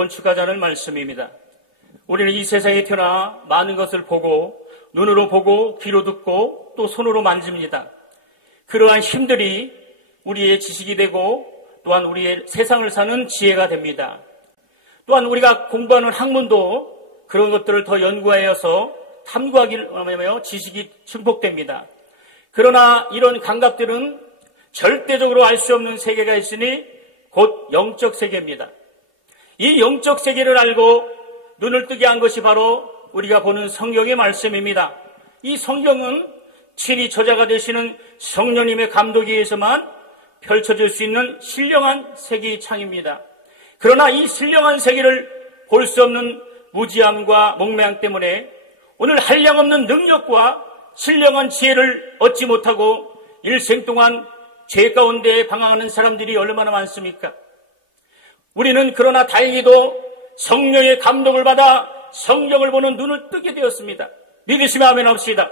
건축하자는 말씀입니다. 우리는 이 세상에 태어나 많은 것을 보고 눈으로 보고 귀로 듣고 또 손으로 만집니다. 그러한 힘들이 우리의 지식이 되고 또한 우리의 세상을 사는 지혜가 됩니다. 또한 우리가 공부하는 학문도 그런 것들을 더 연구하여서 탐구하길 하며 지식이 증폭됩니다. 그러나 이런 감각들은 절대적으로 알 수 없는 세계가 있으니 곧 영적 세계입니다. 이 영적 세계를 알고 눈을 뜨게 한 것이 바로 우리가 보는 성경의 말씀입니다. 이 성경은 친히 저자가 되시는 성령님의 감독에 의해서만 펼쳐질 수 있는 신령한 세계의 창입니다. 그러나 이 신령한 세계를 볼 수 없는 무지함과 목매함 때문에 오늘 한량없는 능력과 신령한 지혜를 얻지 못하고 일생 동안 죄 가운데 방황하는 사람들이 얼마나 많습니까? 우리는 그러나 다행히도 성령의 감독을 받아 성경을 보는 눈을 뜨게 되었습니다. 믿으시면 아멘 합시다.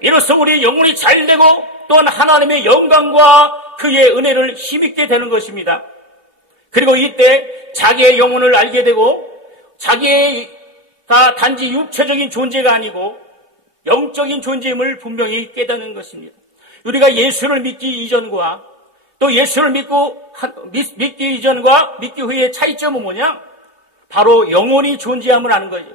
이로써 우리의 영혼이 잘되고 또한 하나님의 영광과 그의 은혜를 힘입게 되는 것입니다. 그리고 이때 자기의 영혼을 알게 되고 자기가 단지 육체적인 존재가 아니고 영적인 존재임을 분명히 깨닫는 것입니다. 우리가 예수를 믿기 이전과 또 예수를 믿기 이전과 믿기 후의 차이점은 뭐냐? 바로 영혼이 존재함을 아는 거죠.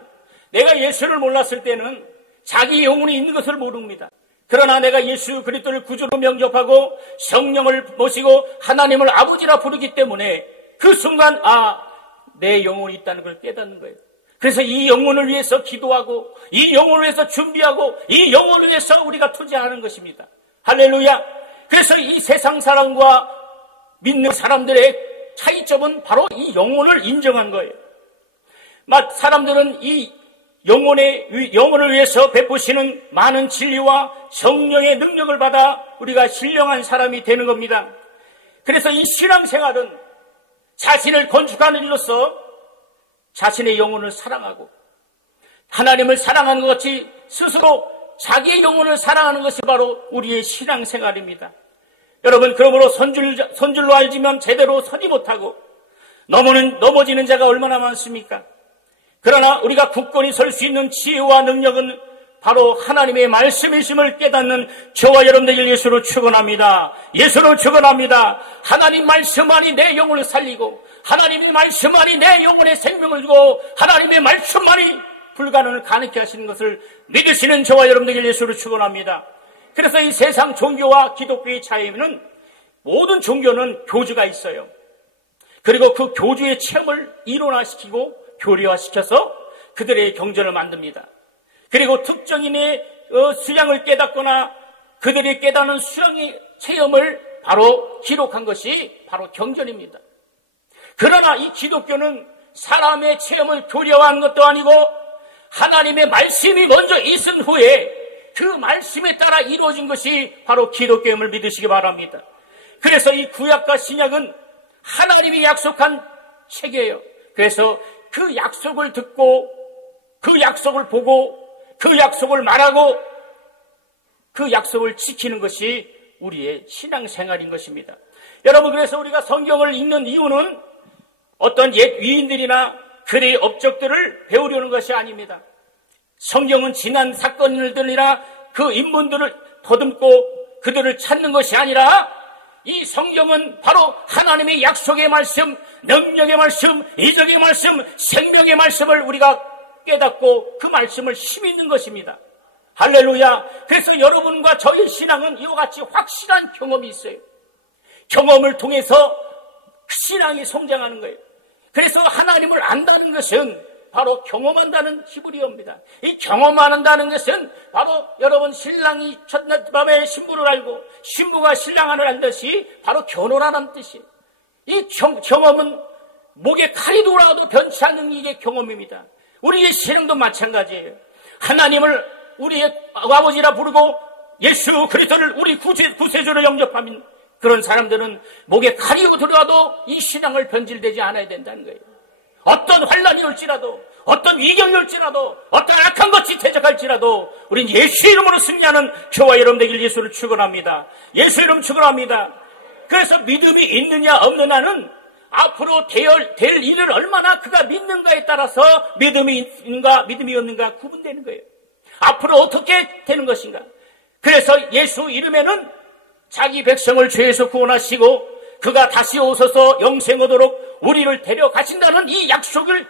내가 예수를 몰랐을 때는 자기 영혼이 있는 것을 모릅니다. 그러나 내가 예수 그리스도를 구주로 영접하고 성령을 모시고 하나님을 아버지라 부르기 때문에 그 순간 내 영혼이 있다는 걸 깨닫는 거예요. 그래서 이 영혼을 위해서 기도하고 이 영혼을 위해서 준비하고 이 영혼을 위해서 우리가 투자하는 것입니다. 할렐루야. 그래서 이 세상 사람과 믿는 사람들의 차이점은 바로 이 영혼을 인정한 거예요. 사람들은 이 영혼을 위해서 베푸시는 많은 진리와 성령의 능력을 받아 우리가 신령한 사람이 되는 겁니다. 그래서 이 신앙생활은 자신을 건축하는 일로서 자신의 영혼을 사랑하고 하나님을 사랑하는 것 같이 스스로 자기의 영혼을 사랑하는 것이 바로 우리의 신앙생활입니다. 여러분, 그러므로 선줄로 알지만 제대로 서지 못하고 넘어지는 자가 얼마나 많습니까? 그러나 우리가 굳건히 설 수 있는 지혜와 능력은 바로 하나님의 말씀이심을 깨닫는 저와 여러분들 예수로 축원합니다. 예수로 축원합니다. 하나님 말씀만이 내 영혼을 살리고 하나님의 말씀만이 내 영혼에 생명을 주고 하나님의 말씀만이 불가능을 가능케 하시는 것을 믿으시는 저와 여러분들 예수로 축원합니다. 그래서 이 세상 종교와 기독교의 차이는 모든 종교는 교주가 있어요. 그리고 그 교주의 체험을 이론화시키고 교리화시켜서 그들의 경전을 만듭니다. 그리고 특정인의 수양을 깨닫거나 그들이 깨닫는 수양의 체험을 바로 기록한 것이 바로 경전입니다. 그러나 이 기독교는 사람의 체험을 교리화한 것도 아니고 하나님의 말씀이 먼저 있은 후에 그 말씀에 따라 이루어진 것이 바로 기독교임을 믿으시기 바랍니다. 그래서 이 구약과 신약은 하나님이 약속한 책이에요. 그래서 그 약속을 듣고 그 약속을 보고 그 약속을 말하고 그 약속을 지키는 것이 우리의 신앙생활인 것입니다. 여러분, 그래서 우리가 성경을 읽는 이유는 어떤 옛 위인들이나 글의 업적들을 배우려는 것이 아닙니다. 성경은 지난 사건들이나 그 인물들을 더듬고 그들을 찾는 것이 아니라 이 성경은 바로 하나님의 약속의 말씀, 능력의 말씀, 이적의 말씀, 생명의 말씀을 우리가 깨닫고 그 말씀을 힘있는 것입니다. 할렐루야. 그래서 여러분과 저의 신앙은 이와 같이 확실한 경험이 있어요. 경험을 통해서 신앙이 성장하는 거예요. 그래서 하나님을 안다는 것은 바로 경험한다는 히브리어입니다. 이 경험한다는 것은 바로 여러분 신랑이 첫밤에 신부를 알고 신부가 신랑을 알듯이 바로 결혼하는 뜻이에요. 이 경험은 목에 칼이 돌아와도 변치 않는 이게 경험입니다. 우리의 신앙도 마찬가지예요. 하나님을 우리의 아버지라 부르고 예수 그리스도를 우리 구세주로 영접하면 그런 사람들은 목에 칼이 들어와도 이 신앙을 변질되지 않아야 된다는 거예요. 어떤 환난이 올지라도 어떤 위경이 올지라도 어떤 악한 것이 대적할지라도 우린 예수 이름으로 승리하는 저와 여러분 되길 예수를 축원합니다. 예수 이름 축원합니다. 그래서 믿음이 있느냐 없느냐는 앞으로 될 일을 얼마나 그가 믿는가에 따라서 믿음이 있는가 믿음이 없는가 구분되는 거예요. 앞으로 어떻게 되는 것인가. 그래서 예수 이름에는 자기 백성을 죄에서 구원하시고 그가 다시 오셔서 영생 얻도록 우리를 데려가신다는 이 약속을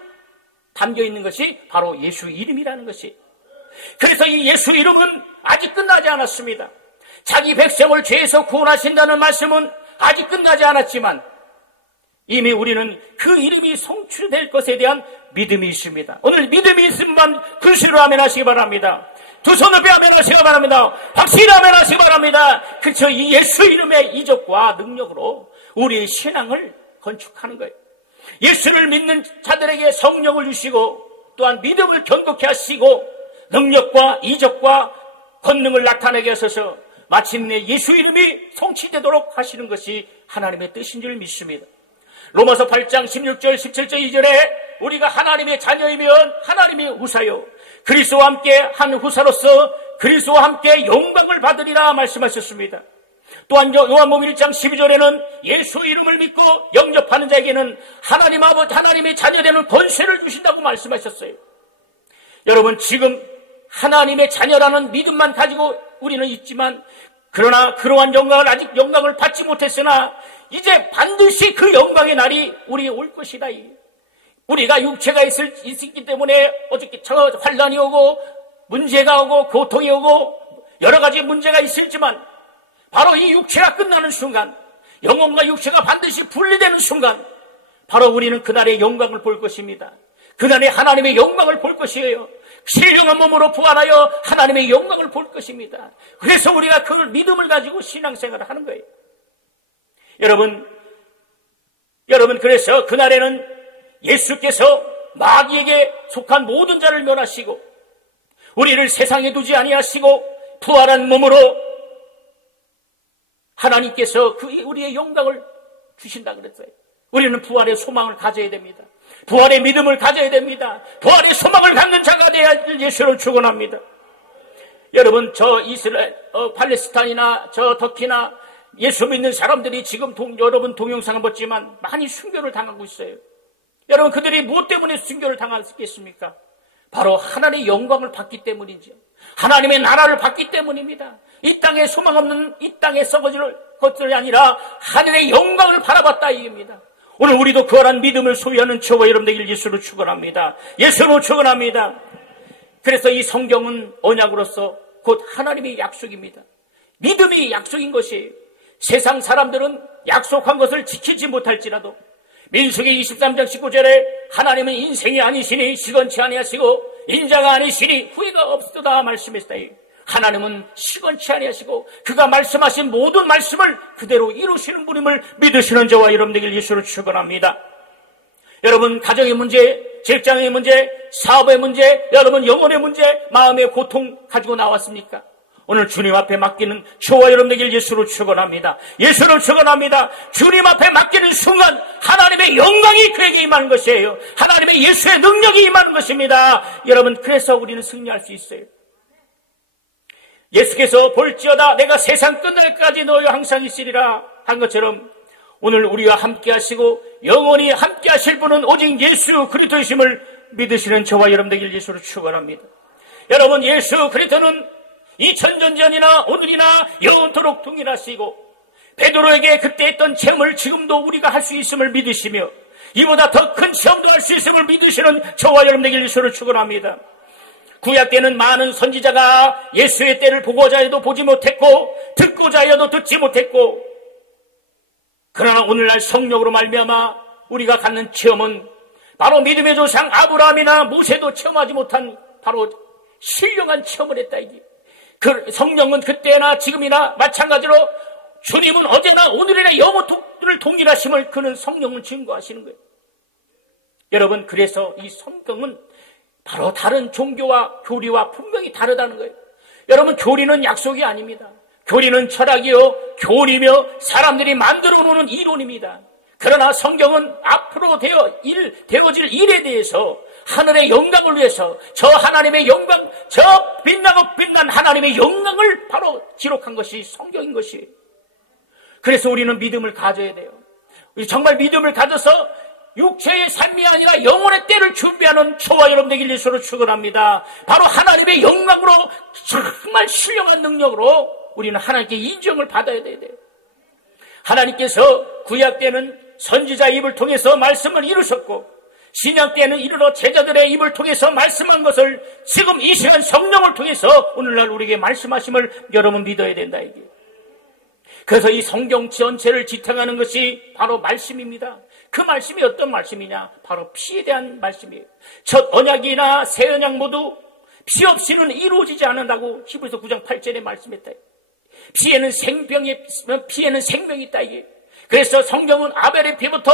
담겨 있는 것이 바로 예수 이름이라는 것이. 그래서 이 예수 이름은 아직 끝나지 않았습니다. 자기 백성을 죄에서 구원하신다는 말씀은 아직 끝나지 않았지만 이미 우리는 그 이름이 성취될 것에 대한 믿음이 있습니다. 오늘 믿음이 있으면 근시로 아멘 하시기 바랍니다. 두 손 높이 아멘 하시기 바랍니다. 확실히 아멘 하시기 바랍니다. 그렇죠. 이 예수 이름의 이적과 능력으로 우리의 신앙을 건축하는 거예요. 예수를 믿는 자들에게 성령을 주시고 또한 믿음을 견고케 하시고 능력과 이적과 권능을 나타내게 하셔서 마침내 예수 이름이 성취되도록 하시는 것이 하나님의 뜻인 줄 믿습니다. 로마서 8장 16절 17절 2절에 우리가 하나님의 자녀이면 하나님의 후사요 그리스도와 함께 한 후사로서 그리스도와 함께 영광을 받으리라 말씀하셨습니다. 또한 요한복음 1장 12절에는 예수 이름을 믿고 영접하는 자에게는 하나님 아버지 하나님의 자녀되는 권세를 주신다고 말씀하셨어요. 여러분 지금 하나님의 자녀라는 믿음만 가지고 우리는 있지만 그러나 그러한 영광을 아직 영광을 받지 못했으나 이제 반드시 그 영광의 날이 우리에 올 것이다. 우리가 육체가 있기 때문에 어저께 환란이 오고 문제가 오고 고통이 오고 여러 가지 문제가 있을지만 바로 이 육체가 끝나는 순간 영혼과 육체가 반드시 분리되는 순간 바로 우리는 그날의 영광을 볼 것입니다. 그날의 하나님의 영광을 볼 것이에요. 신령한 몸으로 부활하여 하나님의 영광을 볼 것입니다. 그래서 우리가 그걸 믿음을 가지고 신앙생활을 하는 거예요. 여러분 그래서 그날에는 예수께서 마귀에게 속한 모든 자를 멸하시고 우리를 세상에 두지 아니하시고 부활한 몸으로 하나님께서 우리의 영광을 주신다 그랬어요. 우리는 부활의 소망을 가져야 됩니다. 부활의 믿음을 가져야 됩니다. 부활의 소망을 갖는 자가 되어야 예수를 축원합니다. 여러분 저 이스라엘 팔레스타인이나 저 터키나 예수 믿는 사람들이 지금 여러분 동영상을 봤지만 많이 순교를 당하고 있어요. 여러분 그들이 무엇 때문에 순교를 당했겠습니까? 바로 하나님의 영광을 받기 때문이죠. 하나님의 나라를 받기 때문입니다. 이 땅에 소망 없는 이 땅에 썩어질 것들이 아니라 하늘의 영광을 바라봤다 이겁니다. 오늘 우리도 그러한 믿음을 소유하는 저와 여러분들 예수를 축원합니다. 예수를 축원합니다. 그래서 이 성경은 언약으로서 곧 하나님의 약속입니다. 믿음이 약속인 것이에요. 세상 사람들은 약속한 것을 지키지 못할지라도 민수기 23장 19절에 하나님은 인생이 아니시니 시건치 아니하시고 인자가 아니시니 후회가 없도다 말씀했다. 하나님은 시건치 아니하시고 그가 말씀하신 모든 말씀을 그대로 이루시는 분임을 믿으시는 저와 여러분들 예수를 축원합니다. 여러분 가정의 문제, 직장의 문제, 사업의 문제, 여러분 영혼의 문제, 마음의 고통 가지고 나왔습니까? 오늘 주님 앞에 맡기는 저와 여러분들 예수를 축원합니다. 예수를 축원합니다. 주님 앞에 맡기는 순간 하나님의 영광이 그에게 임하는 것이에요. 하나님의 예수의 능력이 임하는 것입니다. 여러분 그래서 우리는 승리할 수 있어요. 예수께서 볼지어다 내가 세상 끝날까지 너희와 항상 있으리라 한 것처럼 오늘 우리와 함께 하시고 영원히 함께 하실 분은 오직 예수 그리스도이심을 믿으시는 저와 여러분들 예수를 축원합니다. 여러분 예수 그리스도는 2000년 전이나 오늘이나 영원토록 동일하시고 베드로에게 그때 했던 체험을 지금도 우리가 할 수 있음을 믿으시며 이보다 더 큰 체험도 할 수 있음을 믿으시는 저와 여러분들 예수를 축원합니다. 구약 때는 많은 선지자가 예수의 때를 보고자 해도 보지 못했고 듣고자 해도 듣지 못했고 그러나 오늘날 성령으로 말미암아 우리가 갖는 체험은 바로 믿음의 조상 아브라함이나 모세도 체험하지 못한 바로 신령한 체험을 했다 이게. 그 성령은 그때나 지금이나 마찬가지로 주님은 어제나 오늘이나 영원토록 동일하심을 그는 성령을 증거하시는 거예요. 여러분 그래서 이 성경은 바로 다른 종교와 교리와 분명히 다르다는 거예요. 여러분 교리는 약속이 아닙니다. 교리는 철학이요 교리며 사람들이 만들어 놓는 이론입니다. 그러나 성경은 앞으로 되어질 일에 대해서 하늘의 영광을 위해서 저 하나님의 영광, 저 빛나고 빛난 하나님의 영광을 바로 기록한 것이 성경인 것이에요. 그래서 우리는 믿음을 가져야 돼요. 우리 정말 믿음을 가져서 육체의 삶이 아니라 영혼의 때를 준비하는 저와 여러분 되길 예수로 축원합니다. 바로 하나님의 영광으로 정말 신령한 능력으로 우리는 하나님께 인정을 받아야 돼요. 하나님께서 구약 때는 선지자의 입을 통해서 말씀을 이루셨고 신약 때는 이르러 제자들의 입을 통해서 말씀한 것을 지금 이 시간 성령을 통해서 오늘날 우리에게 말씀하심을 여러분 믿어야 된다 이게. 그래서 이 성경 전체를 지탱하는 것이 바로 말씀입니다. 그 말씀이 어떤 말씀이냐? 바로 피에 대한 말씀이에요. 첫 언약이나 새 언약 모두 피 없이는 이루어지지 않는다고 히브리서 9장 8절에 말씀했다. 피에는 생명이 있다 이게. 그래서 성경은 아벨의 피부터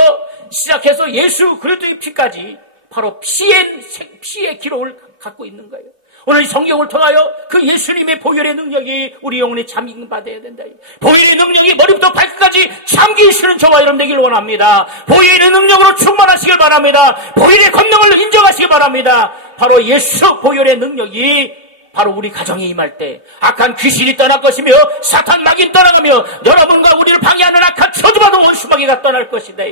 시작해서 예수 그리스도의 피까지 바로 피의 기록을 갖고 있는 거예요. 오늘 이 성경을 통하여 그 예수님의 보혈의 능력이 우리 영혼에 잠김받아야 된다. 보혈의 능력이 머리부터 발끝까지 잠기시는 저와 여러분 되길 원합니다. 보혈의 능력으로 충만하시길 바랍니다. 보혈의 권능을 인정하시길 바랍니다. 바로 예수 보혈의 능력이 바로 우리 가정에 임할 때 악한 귀신이 떠날 것이며 사탄 마귀 떠나가며 여러분과 우리를 방해하는 악한 저주받은 원수마귀가 떠날 것이다.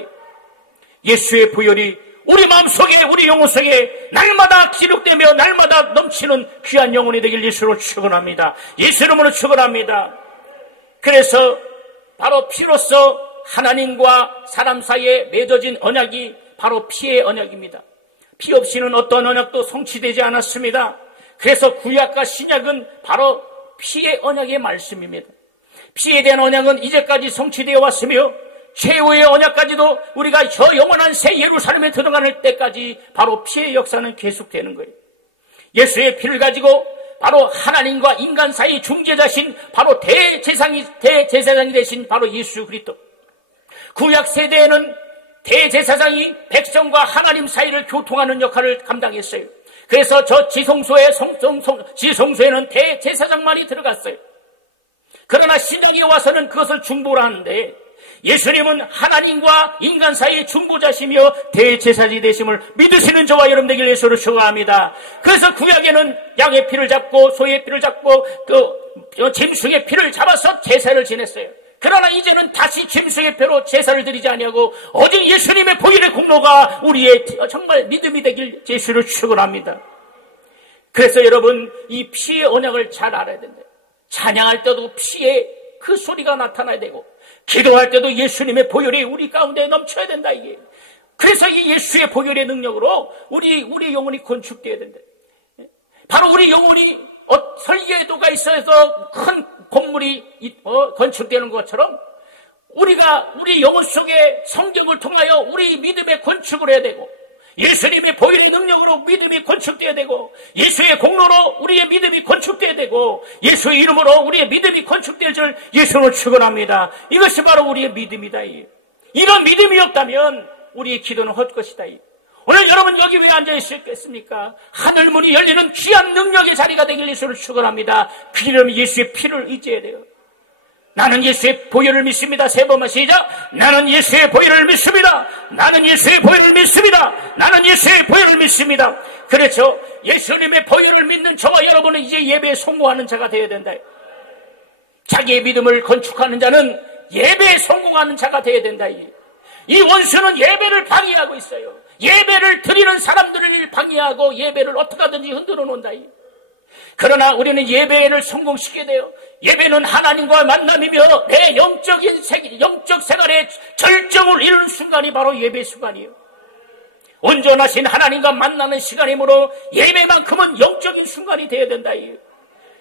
예수의 보혈이 우리 마음속에 우리 영혼 속에 날마다 기록되며 날마다 넘치는 귀한 영혼이 되길 예수로 축원합니다. 예수 이름으로 축원합니다. 그래서 바로 피로써 하나님과 사람 사이에 맺어진 언약이 바로 피의 언약입니다. 피 없이는 어떤 언약도 성취되지 않았습니다. 그래서 구약과 신약은 바로 피의 언약의 말씀입니다. 피에 대한 언약은 이제까지 성취되어 왔으며 최후의 언약까지도 우리가 저 영원한 새 예루살렘에 들어가는 때까지 바로 피의 역사는 계속되는 거예요. 예수의 피를 가지고 바로 하나님과 인간 사이 중재자신 바로 대제사장이 되신 바로 예수 그리스도. 구약 세대에는 대제사장이 백성과 하나님 사이를 교통하는 역할을 감당했어요. 그래서 저 지성소에는 대제사장만이 들어갔어요. 그러나 신약에 와서는 그것을 중보를 하는데 예수님은 하나님과 인간 사이의 중보자시며 대제사장이 되심을 믿으시는 저와 여러분 되길 예수로 축원합니다. 그래서 구약에는 양의 피를 잡고 소의 피를 잡고 그 짐승의 피를 잡아서 제사를 지냈어요. 그러나 이제는 다시 짐승의 피로 제사를 드리지 아니하고 오직 예수님의 보혈의 공로가 우리의 정말 믿음이 되길 예수로 축원합니다. 그래서 여러분 이 피의 언약을 잘 알아야 된다. 찬양할 때도 피의 그 소리가 나타나야 되고 기도할 때도 예수님의 보혈이 우리 가운데 넘쳐야 된다 이게. 그래서 이 예수의 보혈의 능력으로 우리 영혼이 건축되어야 된다. 바로 우리 영혼이 설계도가 있어서 큰 건물이 건축되는 것처럼 우리가 우리 영혼 속에 성경을 통하여 우리 믿음의 건축을 해야 되고 예수님의 보혈의 능력으로 믿음이 건축되어야 되고 예수의 공로로 우리의 믿음이 건축되어야 되고 예수의 이름으로 우리의 믿음이 건축될 줄 예수로 축원합니다. 이것이 바로 우리의 믿음이다. 이런 믿음이 없다면 우리의 기도는 헛것이다. 오늘 여러분 여기 왜 앉아 있겠습니까? 하늘문이 열리는 귀한 능력의 자리가 되길 예수를 축원합니다. 그 이름 예수의 피를 의지해야 돼요. 나는 예수의 보혈을 믿습니다. 세 번만 시작. 나는 예수의 보혈을 믿습니다. 나는 예수의 보혈을 믿습니다. 나는 예수의 보혈을 믿습니다. 그렇죠. 예수님의 보혈을 믿는 저와 여러분은 이제 예배에 성공하는 자가 되어야 된다. 자기의 믿음을 건축하는 자는 예배에 성공하는 자가 되어야 된다. 이 원수는 예배를 방해하고 있어요. 예배를 드리는 사람들을 방해하고 예배를 어떻게 하든지 흔들어 놓는다. 그러나 우리는 예배를 성공시켜야 돼요. 예배는 하나님과 만남이며 내 영적 생활의 절정을 이루는 순간이 바로 예배 순간이에요. 온전하신 하나님과 만나는 시간이므로 예배만큼은 영적인 순간이 되어야 된다.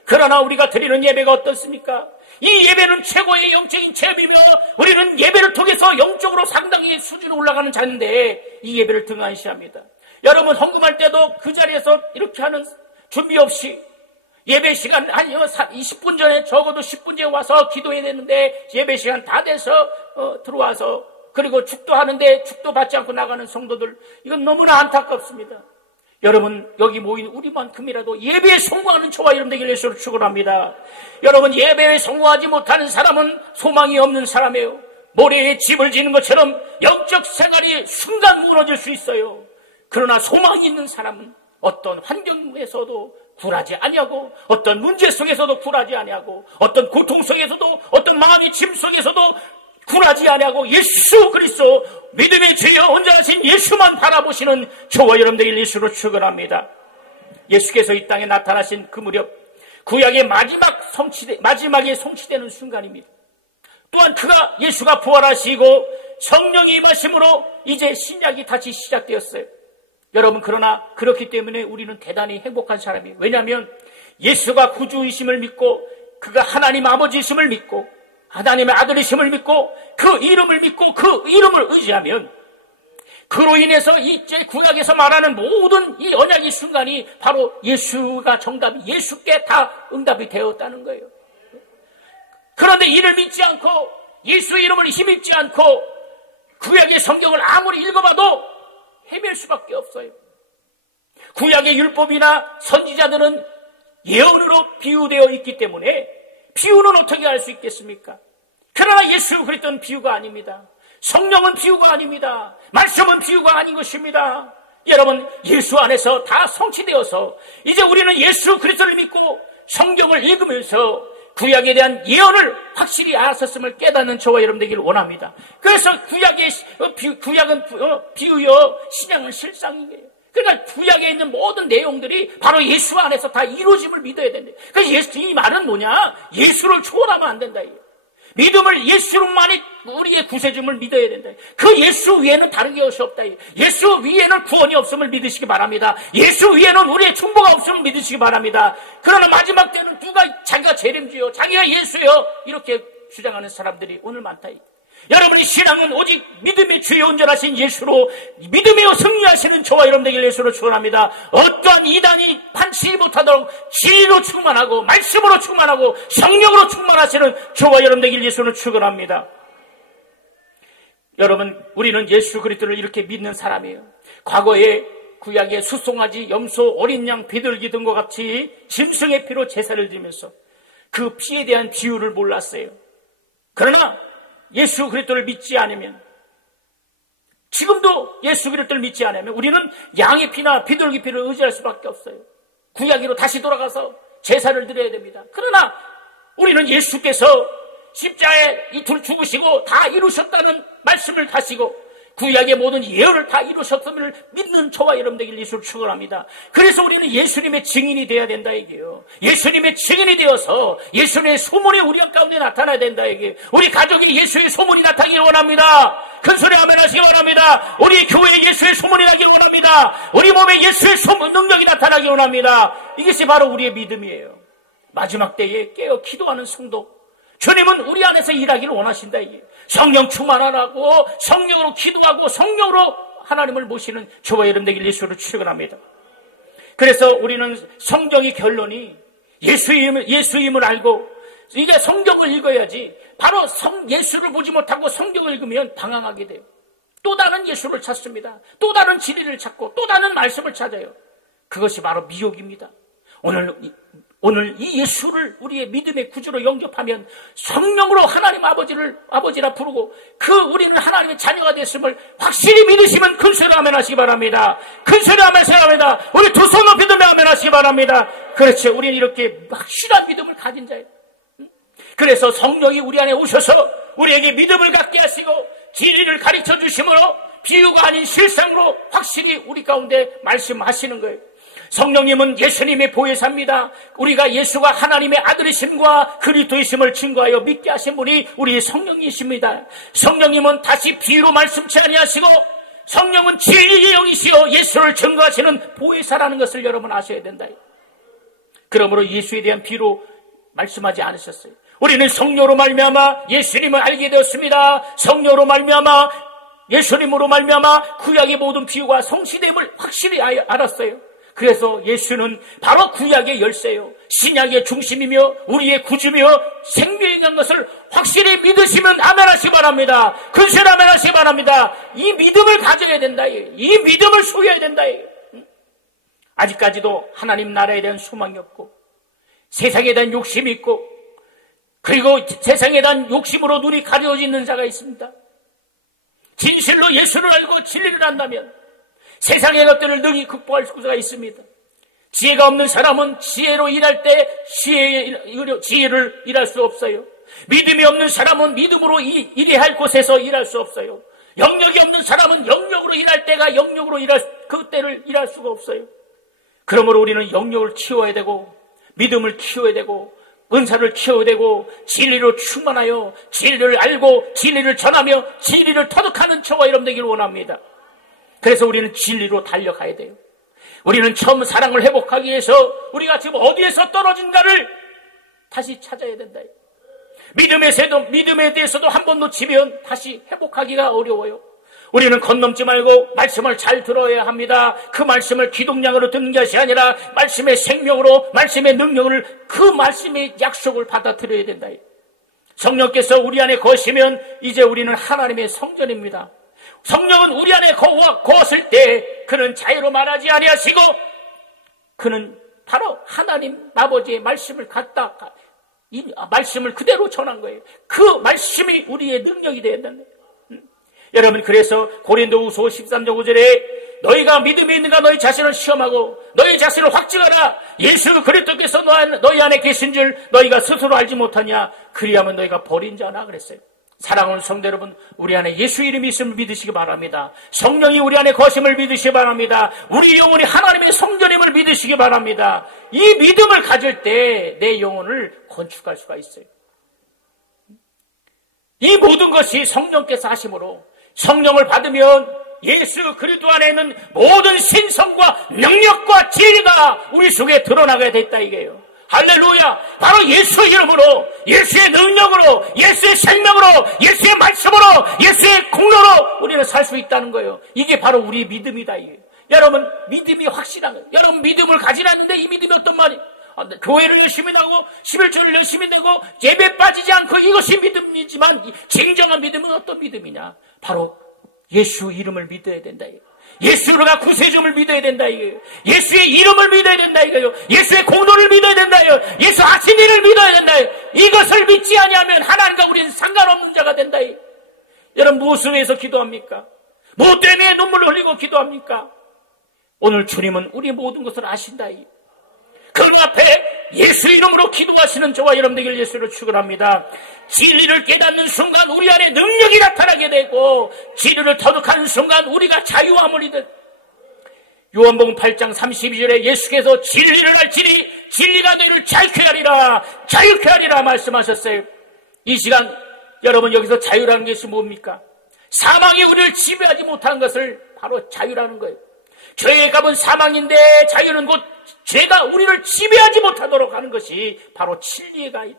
그러나 우리가 드리는 예배가 어떻습니까? 이 예배는 최고의 영적인 체험이며 우리는 예배를 통해서 영적으로 상당히 수준으로 올라가는 자인데 이 예배를 등한시합니다. 여러분 헌금할 때도 그 자리에서 이렇게 하는 준비 없이 예배 시간 한 20분 전에 적어도 10분 전에 와서 기도해야 되는데 예배 시간 다 돼서 들어와서 그리고 축도하는데 축도 받지 않고 나가는 성도들, 이건 너무나 안타깝습니다. 여러분 여기 모인 우리만큼이라도 예배에 성공하는 저와 여러분 되길 예수로 축원합니다. 여러분 예배에 성공하지 못하는 사람은 소망이 없는 사람이에요. 모래에 집을 지는 것처럼 영적 생활이 순간 무너질 수 있어요. 그러나 소망이 있는 사람은 어떤 환경에서도 굴하지 아니하고 어떤 문제 속에서도 굴하지 아니하고 어떤 고통 속에서도 어떤 마음의 짐 속에서도 굴하지 아니하고 예수 그리스도 믿음의 주여 온전하신 예수만 바라보시는 저와 여러분들 예수로 축원합니다. 예수께서 이 땅에 나타나신 그 무렵 구약의 마지막에 성취되는 순간입니다. 또한 예수가 부활하시고 성령이 임하심으로 이제 신약이 다시 시작되었어요. 여러분, 그러나 그렇기 때문에 우리는 대단히 행복한 사람이에요. 왜냐하면 예수가 구주이심을 믿고 그가 하나님 아버지이심을 믿고 하나님의 아들이심을 믿고 그 이름을 믿고 그 이름을 의지하면 그로 인해서 이제 구약에서 말하는 모든 이 언약의 순간이 바로 예수가 정답이, 예수께 다 응답이 되었다는 거예요. 그런데 이를 믿지 않고 예수 이름을 힘입지 않고 구약의 성경을 아무리 읽어봐도 헤맬 수밖에 없어요. 구약의 율법이나 선지자들은 예언으로 비유되어 있기 때문에 비유는 어떻게 할 수 있겠습니까? 그러나 예수 그리스도는 비유가 아닙니다. 성령은 비유가 아닙니다. 말씀은 비유가 아닌 것입니다. 여러분, 예수 안에서 다 성취되어서 이제 우리는 예수 그리스도를 믿고 성경을 읽으면서 구약에 대한 예언을 확실히 알았었음을 깨닫는 저와 여러분 되기를 원합니다. 그래서 구약은 비유요, 신약은 실상이에요. 그러니까 구약에 있는 모든 내용들이 바로 예수 안에서 다 이루어짐을 믿어야 된다. 그래서 이 말은 뭐냐? 예수를 초월하면 안 된다. 믿음을 예수로만이 우리의 구세주를 믿어야 된다. 그 예수 위에는 다른 것이 없다. 예수 위에는 구원이 없음을 믿으시기 바랍니다. 예수 위에는 우리의 충보가 없음을 믿으시기 바랍니다. 그러나 마지막 때는 누가 자기가 재림주요, 자기가 예수요 이렇게 주장하는 사람들이 오늘 많다. 여러분의 신앙은 오직 믿음의 주여 온전하신 예수로 믿음에 승리하시는 저와 여러분에게 예수로 축원합니다. 어떠한 이단이 반치지 못하도록 진리로 충만하고 말씀으로 충만하고 성령으로 충만하시는 저와 여러분에게 예수로 축원합니다. 여러분, 우리는 예수 그리스도를 이렇게 믿는 사람이에요. 과거에 구약의 숫송아지, 염소, 어린 양, 비둘기 등과 같이 짐승의 피로 제사를 드리면서 그 피에 대한 비유를 몰랐어요. 그러나 예수 그리스도를 믿지 않으면, 지금도 예수 그리스도를 믿지 않으면 우리는 양의 피나 비둘기 피를 의지할 수밖에 없어요. 구약으로 다시 돌아가서 제사를 드려야 됩니다. 그러나 우리는 예수께서 십자가에 이틀 죽으시고 다 이루셨다는 말씀을 하시고 구약의 모든 예언을 다 이루셨음을 믿는 저와 여러분들에게 예수를 축원합니다. 그래서 우리는 예수님의 증인이 되어야 된다 이게요. 예수님의 증인이 되어서 예수님의 소문이 우리 가운데 나타나야 된다 이게. 우리 가족이 예수의 소문이 나타나기를 원합니다. 큰 소리 아멘 하시기 바랍니다. 우리 교회에 예수의 소문이 나기를 원합니다. 우리 몸에 예수의 소문 능력이 나타나기를 원합니다. 이것이 바로 우리의 믿음이에요. 마지막 때에 깨어 기도하는 성도, 주님은 우리 안에서 일하기를 원하신다 이게. 성령 충만하라고 성령으로 기도하고 성령으로 하나님을 모시는 저와 여러분에게 예수를 축원합니다. 그래서 우리는 성경의 결론이 예수임을 알고 이게 성경을 읽어야지. 바로 예수를 보지 못하고 성경을 읽으면 방황하게 돼요. 또 다른 예수를 찾습니다. 또 다른 진리를 찾고 또 다른 말씀을 찾아요. 그것이 바로 미혹입니다. 오늘 이 예수를 우리의 믿음의 구주로 영접하면 성령으로 하나님 아버지라 부르고 우리는 하나님의 자녀가 됐음을 확실히 믿으시면 큰 소리 아멘 하시기 바랍니다. 큰 소리 아멘 하시기 바랍니다. 우리 두 손 높이 들며 아멘 하시기 바랍니다. 그렇죠. 우리는 이렇게 확실한 믿음을 가진 자예요. 그래서 성령이 우리 안에 오셔서 우리에게 믿음을 갖게 하시고 진리를 가르쳐 주심으로 비유가 아닌 실상으로 확실히 우리 가운데 말씀하시는 거예요. 성령님은 예수님의 보혜사입니다. 우리가 예수가 하나님의 아들이심과 그리스도이심을 증거하여 믿게 하신 분이 우리 성령이십니다. 성령님은 다시 비유로 말씀치 아니하시고 성령은 진리의 영이시여 예수를 증거하시는 보혜사라는 것을 여러분 아셔야 된다. 그러므로 예수에 대한 비유로 말씀하지 않으셨어요. 우리는 성령으로 말미암아 예수님을 알게 되었습니다. 성령으로 말미암아 예수님으로 말미암아 구약의 모든 비유가 성취됨을 확실히 알았어요. 그래서 예수는 바로 구약의 열쇠요, 신약의 중심이며 우리의 구주며 생명인 것을 확실히 믿으시면 아멘 하시기 바랍니다. 근세를 아멘 하시기 바랍니다. 이 믿음을 가져야 된다. 이 믿음을 소유해야 된다. 아직까지도 하나님 나라에 대한 소망이 없고 세상에 대한 욕심이 있고 그리고 세상에 대한 욕심으로 눈이 가려져 있는 자가 있습니다. 진실로 예수를 알고 진리를 안다면 세상의 것들을 능히 극복할 수가 있습니다. 지혜가 없는 사람은 지혜로 일할 때 지혜를 일할 수 없어요. 믿음이 없는 사람은 믿음으로 일해야 할 곳에서 일할 수 없어요. 영역이 없는 사람은 영역으로 일할 때가 영역으로 그때를 일할 수가 없어요. 그러므로 우리는 영역을 키워야 되고 믿음을 키워야 되고 은사를 키워야 되고 진리로 충만하여 진리를 알고 진리를 전하며 진리를 터득하는 저와 여러분 되기를 원합니다. 그래서 우리는 진리로 달려가야 돼요. 우리는 처음 사랑을 회복하기 위해서 우리가 지금 어디에서 떨어진가를 다시 찾아야 된다. 믿음에 대해서도 한 번 놓치면 다시 회복하기가 어려워요. 우리는 건넘지 말고 말씀을 잘 들어야 합니다. 그 말씀을 기독량으로 듣는 것이 아니라 말씀의 생명으로, 말씀의 능력을, 그 말씀의 약속을 받아들여야 된다. 성령께서 우리 안에 거시면 이제 우리는 하나님의 성전입니다. 성령은 우리 안에 거하실 때 그는 자유로 말하지 아니하시고 그는 바로 하나님 아버지의 말씀을 갖다 이 말씀을 그대로 전한 거예요. 그 말씀이 우리의 능력이 되어야 된다. 여러분, 그래서 고린도후서 13장 5절에 너희가 믿음이 있는가 너희 자신을 시험하고 너희 자신을 확증하라. 예수 그리스도께서 너희 안에 계신 줄 너희가 스스로 알지 못하냐. 그리하면 너희가 버린 자나 그랬어요. 사랑하는 성도 여러분, 우리 안에 예수 이름이 있음을 믿으시기 바랍니다. 성령이 우리 안에 거심을 믿으시기 바랍니다. 우리 영혼이 하나님의 성전임을 믿으시기 바랍니다. 이 믿음을 가질 때 내 영혼을 건축할 수가 있어요. 이 모든 것이 성령께서 하심으로 성령을 받으면 예수 그리스도 안에 있는 모든 신성과 능력과 진리가 우리 속에 드러나게 됐다 이게요. 할렐루야. 바로 예수의 이름으로, 예수의 능력으로, 예수의 생명으로, 예수의 말씀으로, 예수의 공로로 우리는 살 수 있다는 거예요. 이게 바로 우리 믿음이다 이게. 여러분, 믿음이 확실한 거예요. 여러분, 믿음을 가지라는데 이 믿음이 어떤 말이에요? 교회를 열심히 하고 11조를 열심히 내고 예배 빠지지 않고 이것이 믿음이지만 진정한 믿음은 어떤 믿음이냐? 바로 예수 이름을 믿어야 된다 이거예요. 예수가 구세주를 믿어야 된다 이거예요. 예수의 이름을 믿어야 된다 이거예요. 예수의 공로를 믿어야 된다 이거예요. 예수 하신 일을 믿어야 된다 이거예요. 이것을 믿지 아니하면 하나님과 우리는 상관없는 자가 된다 이거예요. 여러분, 무엇을 위해서 기도합니까? 무엇 때문에 눈물을 흘리고 기도합니까? 오늘 주님은 우리 모든 것을 아신다 이거예요. 그 앞에 예수 이름으로 기도하시는 저와 여러분 되길 예수로 축원합니다. 진리를 깨닫는 순간 우리 안에 능력이 나타나게 되고 진리를 터득하는 순간 우리가 자유함을 얻는 요한복음 8장 32절에 예수께서 진리를 알지니 진리가 너희를 자유케 하리라 말씀하셨어요. 이 시간 여러분, 여기서 자유라는 것이 뭡니까? 사망이 우리를 지배하지 못하는 것을 바로 자유라는 거예요. 죄의 값은 사망인데 자유는 곧 죄가 우리를 지배하지 못하도록 하는 것이 바로 진리의 가이다.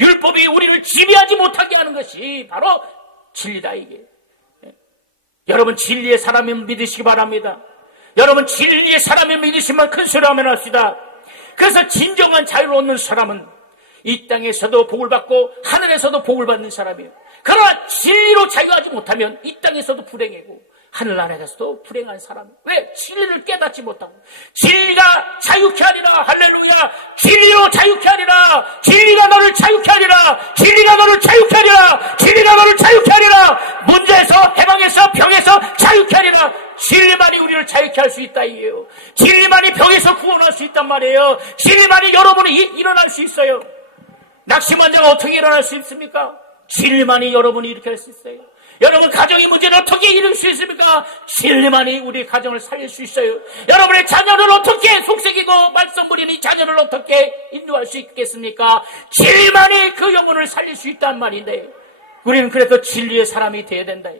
율법이 우리를 지배하지 못하게 하는 것이 바로 진리다 이게. 여러분, 진리의 사람을 믿으시기 바랍니다. 여러분, 진리의 사람을 믿으시면 큰 소리 하면 합시다. 그래서 진정한 자유를 얻는 사람은 이 땅에서도 복을 받고 하늘에서도 복을 받는 사람이에요. 그러나 진리로 자유하지 못하면 이 땅에서도 불행이고 하늘나라에서도 불행한 사람. 왜? 진리를 깨닫지 못하고. 진리가 자유케 하리라. 할렐루야. 진리로 자유케 하리라. 진리가 너를 자유케 하리라. 진리가 너를 자유케 하리라. 진리가 너를 자유케 하리라. 문제에서, 해방에서, 병에서 자유케 하리라. 진리만이 우리를 자유케 할 수 있다 이에요. 진리만이 병에서 구원할 수 있단 말이에요. 진리만이 여러분이 일어날 수 있어요. 낙심한 자가 어떻게 일어날 수 있습니까? 진리만이 여러분이 이렇게 할 수 있어요. 여러분, 가정의 문제는 어떻게 이룰 수 있습니까? 진리만이 우리 가정을 살릴 수 있어요. 여러분의 자녀를 어떻게 속삭이고 말썽 부리는 이 자녀를 어떻게 인도할 수 있겠습니까? 진리만이 그 영혼을 살릴 수 있단 말인데 우리는 그래서 진리의 사람이 되어야 된다.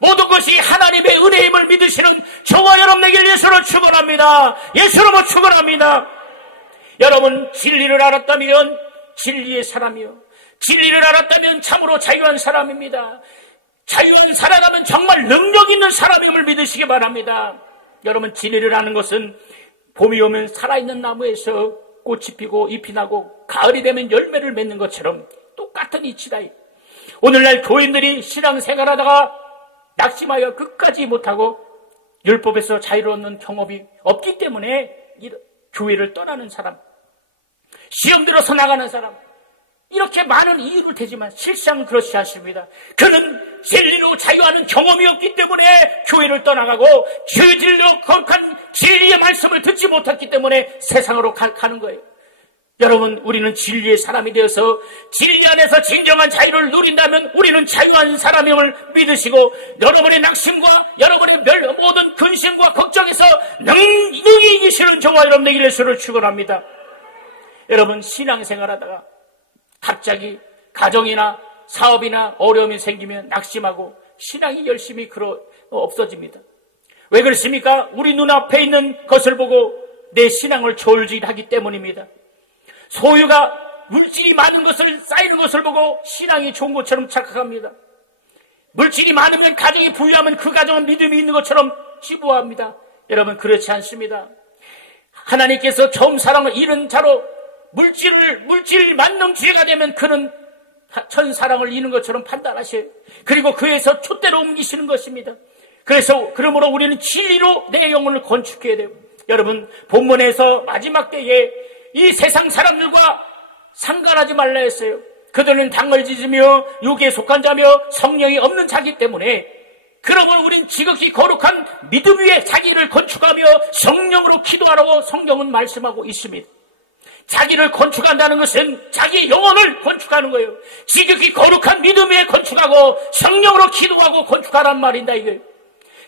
모든 것이 하나님의 은혜임을 믿으시는 저와 여러분에게 예수로 축원합니다. 예수로 축원합니다. 여러분, 진리를 알았다면 진리의 사람이요, 진리를 알았다면 참으로 자유한 사람입니다. 자유한 사람은 정말 능력 있는 사람임을 믿으시기 바랍니다. 여러분, 진리를 아는 것은 봄이 오면 살아있는 나무에서 꽃이 피고 잎이 나고 가을이 되면 열매를 맺는 것처럼 똑같은 이치다. 오늘날 교인들이 신앙생활하다가 낙심하여 끝까지 못하고 율법에서 자유를 얻는 경험이 없기 때문에 교회를 떠나는 사람, 시험 들어서 나가는 사람, 이렇게 많은 이유를 대지만 실상 그렇지 않습니다. 그는 진리로 자유하는 경험이 없기 때문에 교회를 떠나가고 진리로 거룩한 진리의 말씀을 듣지 못했기 때문에 세상으로 가는 거예요. 여러분, 우리는 진리의 사람이 되어서 진리 안에서 진정한 자유를 누린다면 우리는 자유한 사람임을 믿으시고, 여러분의 낙심과 여러분의 모든 근심과 걱정에서 능히 이기시는 저와 여러분의 예수를 축원합니다. 여러분, 신앙생활하다가 갑자기 가정이나 사업이나 어려움이 생기면 낙심하고 신앙이 열심히 없어집니다. 왜 그렇습니까? 우리 눈앞에 있는 것을 보고 내 신앙을 저울질하기 때문입니다. 소유가 물질이 많은 것을 쌓이는 것을 보고 신앙이 좋은 것처럼 착각합니다. 물질이 많으면, 가정이 부유하면 그 가정은 믿음이 있는 것처럼 치부합니다. 여러분, 그렇지 않습니다. 하나님께서 처음 사랑을 잃은 자로 물질 만능주의가 되면 그는 천사랑을 잃은 것처럼 판단하셔요. 그리고 그에서 촛대로 옮기시는 것입니다. 그러므로 우리는 진리로 내 영혼을 건축해야 돼요. 여러분, 본문에서 마지막 때에 이 세상 사람들과 상관하지 말라 했어요. 그들은 당을 짖으며 육에 속한 자며 성령이 없는 자기 때문에, 그러므로 우린 지극히 거룩한 믿음 위에 자기를 건축하며 성령으로 기도하라고 성경은 말씀하고 있습니다. 자기를 건축한다는 것은 자기의 영혼을 건축하는 거예요. 지극히 거룩한 믿음 위에 건축하고 성령으로 기도하고 건축하란 말인다, 이거예요.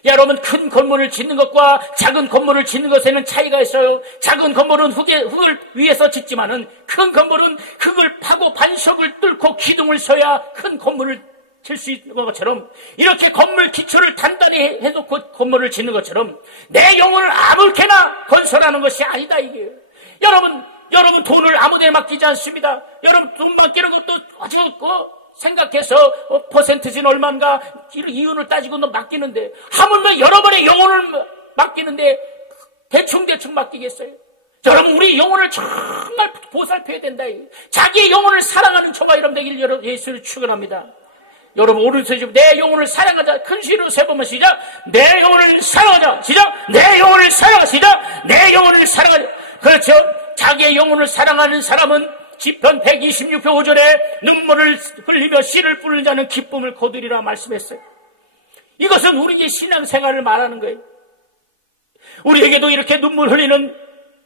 여러분, 큰 건물을 짓는 것과 작은 건물을 짓는 것에는 차이가 있어요. 작은 건물은 흙을 위에서 짓지만은 큰 건물은 흙을 파고 반석을 뚫고 기둥을 서야 큰 건물을 칠 수 있는 것처럼, 이렇게 건물 기초를 단단히 해놓고 건물을 짓는 것처럼 내 영혼을 아무렇게나 건설하는 것이 아니다, 이게요. 여러분 돈을 아무 데나 맡기지 않습니다. 여러분, 돈 맡기는 것도 아주 생각해서 퍼센트진 얼마인가 이윤을 따지고 맡기는데, 하물며 여러분의 영혼을 맡기는데 대충 맡기겠어요? 여러분, 우리 영혼을 정말 보살펴야 된다. 자기의 영혼을 사랑하는 저가 여러분 되길 예수를 축원합니다. 여러분, 오른손에 내 영혼을 사랑하자. 큰 소리로 세 번만 시작. 내 영혼을 사랑하자. 시작. 내 영혼을 사랑하자. 시작. 내 영혼을 사랑하자. 그렇죠. 자기의 영혼을 사랑하는 사람은 시편 126편 5절에 눈물을 흘리며 씨를 뿌리는 자는 기쁨을 거두리라 말씀했어요. 이것은 우리의 신앙생활을 말하는 거예요. 우리에게도 이렇게 눈물 흘리는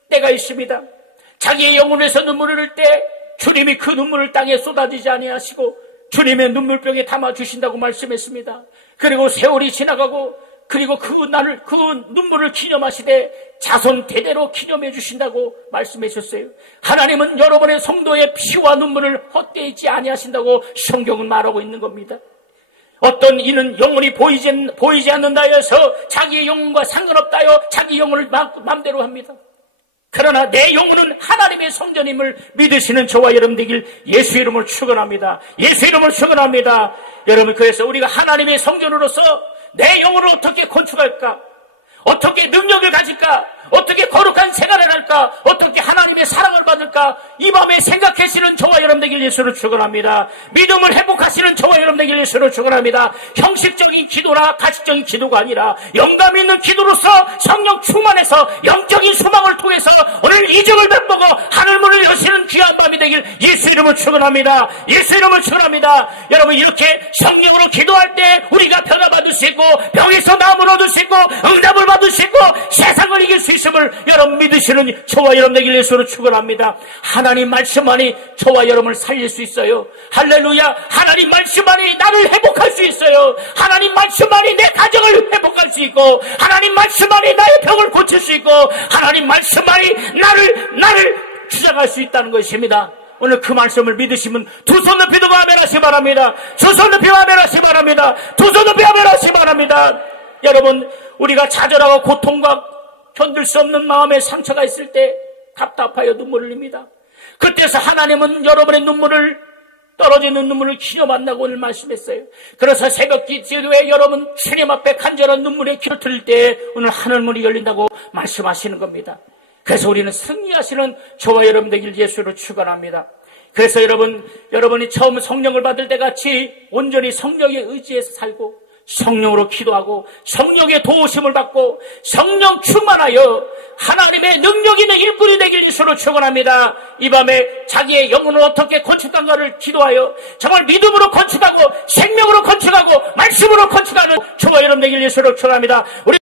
때가 있습니다. 자기의 영혼에서 눈물을 흘릴 때 주님이 그 눈물을 땅에 쏟아지지 아니하시고 주님의 눈물병에 담아주신다고 말씀했습니다. 그리고 세월이 지나가고, 그리고 그 눈물을 기념하시되 자손 대대로 기념해 주신다고 말씀해 주셨어요. 하나님은 여러분의 성도의 피와 눈물을 헛되이지 아니하신다고 성경은 말하고 있는 겁니다. 어떤 이는 영혼이 보이지 않는다 해서 자기의 영혼과 상관없다 하여 자기 영혼을 마음대로 합니다. 그러나 내 영혼은 하나님의 성전임을 믿으시는 저와 여러분 되길 예수 이름을 축원합니다. 예수 이름을 축원합니다. 여러분, 그래서 우리가 하나님의 성전으로서 내 영혼을 어떻게 건축할까? 어떻게 능력을 가질까? 어떻게 거룩한 생활을 할까? 어떻게 하나님의 사랑을 받을까? 이 밤에 생각하시는 저와 여러분 되길 예수를 축원합니다. 믿음을 회복하시는 저와 여러분 되길 예수를 축원합니다. 형식적인 기도나 가식적인 기도가 아니라 영감 있는 기도로서 성령 충만해서 영적인 소망을 통해서 오늘 이적을 맛보고 하늘문을 여시는 귀한 밤이 되길 예수 이름을 축원합니다. 예수 이름을 축원합니다. 여러분, 이렇게 성령으로 기도할 때 우리가 변화받을 수 있고 병에서 나음을 얻을 수 있고 응답을 받을 수 있고 세상을 이길 수 있음을 여러분 믿으시는 저와 여러분 되길 예수로 축원합니다. 하나님 말씀만이 저와 여러분을 살릴 수 있어요. 할렐루야. 하나님 말씀만이 나를 회복할 수 있어요. 하나님 말씀만이 내 가정을 회복할 수 있고, 하나님 말씀만이 나의 병을 고칠 수 있고, 하나님 말씀만이 나를 주장할 수 있다는 것입니다. 오늘 그 말씀을 믿으시면 두 손 높이 들고 아멘하시 바랍니다. 두 손 높이 아멘하시 바랍니다. 두 손 높이 아멘하시 바랍니다. 여러분, 우리가 좌절하고 고통과 견딜 수 없는 마음의 상처가 있을 때 답답하여 눈물을 흘립니다. 그때서 하나님은 여러분의 떨어지는 눈물을 기념한다고 오늘 말씀했어요. 그래서 새벽 기도에 여러분 주님 앞에 간절한 눈물의 기를 틀릴 때 오늘 하늘문이 열린다고 말씀하시는 겁니다. 그래서 우리는 승리하시는 저와 여러분 되길 예수로 축원합니다. 그래서 여러분이 처음 성령을 받을 때 같이 온전히 성령에 의지해서 살고 성령으로 기도하고 성령의 도우심을 받고 성령 충만하여 하나님의 능력 있는 일꾼이 되길 예수로 축원합니다. 이 밤에 자기의 영혼을 어떻게 건축한가를 기도하여 정말 믿음으로 건축하고 생명으로 건축하고 말씀으로 건축하는 저와 여러분 되길 예수로 축원합니다. 우리